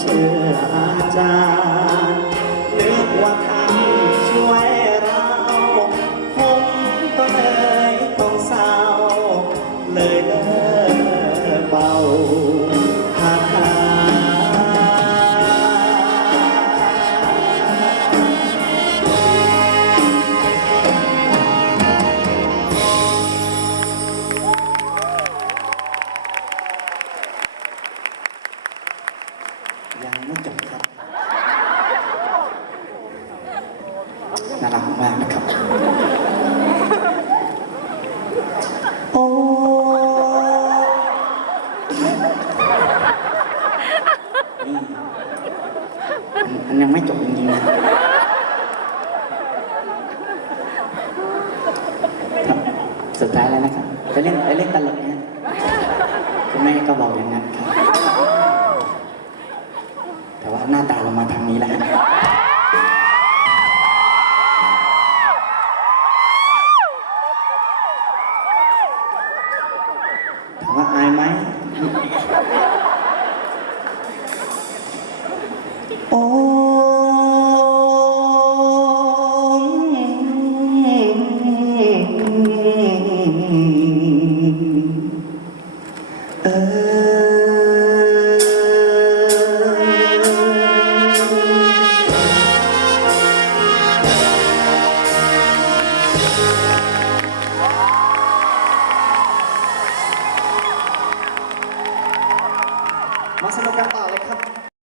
เชื่ออาจารย์นึกว่า ยังไม่จบครับ น่ารักมากนะครับ โอ้นี่มันยังไม่จบจริงๆนะครับสุดท้ายแล้วนะครับ ไปเล่นไปเล่นตลกนะคุณแม่ก็บอกอย่างนั้นครับ แต่ว่า หน้าตาเรามาทางนี้แล้วฮะถามว่าอายไหม โอ้เอ มาส